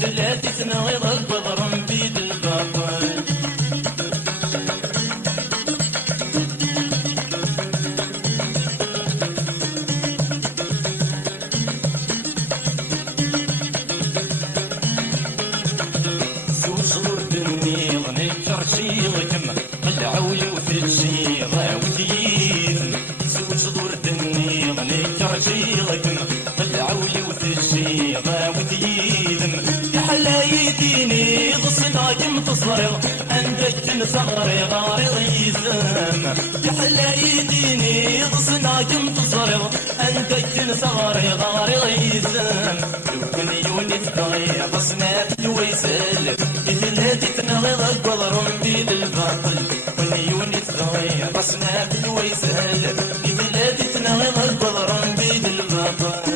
ثلاثة تنغيض القدر بيد الباطل. زوج صدور دني ظني ترشي وكم قلعوا يوثي الشي ضاوتيين. زوج صدور دني ظني ترشي وكم قلعوا يوثي الشي ضاوتيين. يا حلا يديني ضصناكم تصغر عندك تنصغري غاري ضيزم. يا حلا يديني ضصناكم تصغر عندك تنصغري غاري ضيزم. لو كان يونس ضايع بصنا الويسل ثلاثة تنغيض القدر بيد الباطل. كان يونس ضايع بصنا الويسل ثلاثة تنغيض القدر بيد الباطل.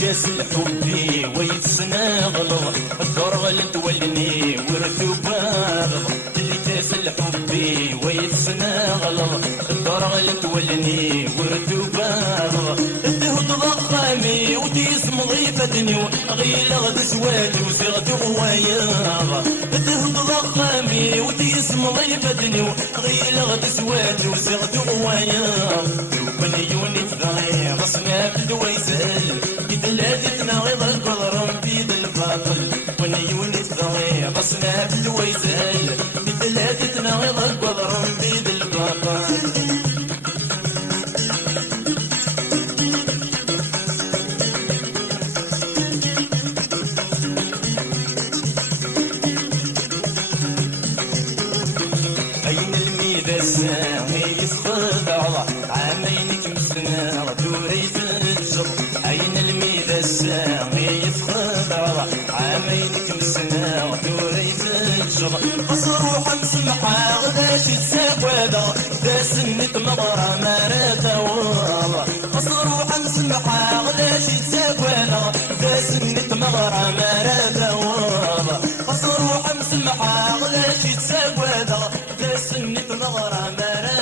كاس الحبي ويتسنا غلظ الدرغ اللي تولني ورثو باغض. كاس الحبي ويتسنا غلظ الدرغ اللي تولني ورثو باغض. الدهد ضخامي وديس مضيفتني غيل غد زوالي وزغد غواياغ. الدهد ضخامي وديس مضيفتني غيل غد زوالي وزغد غواياغ. لو كان يوني ضايع بصنا بالويزل ثلاثة تنغيض القدر بيد الباطل. ونيوني ضايع بصنا بالويزل ثلاثة تنغيض القدر بيد الباطل. أين الميدة السامي يسخضع عامين كمسنا ودوريت الجر. أين الميدة السامي يسخضع عامين كمسنا ودوريت الجر. أصروح مسمحة غداش تساقوادا ذا سنة مغرى ماراتا والله. أصروح مسمحة غداش تساقوادا ذا سنة مغرى ماراتا والله. أصروح مسمحة غداش تساقوادا ذا سنة مغرى ماراتا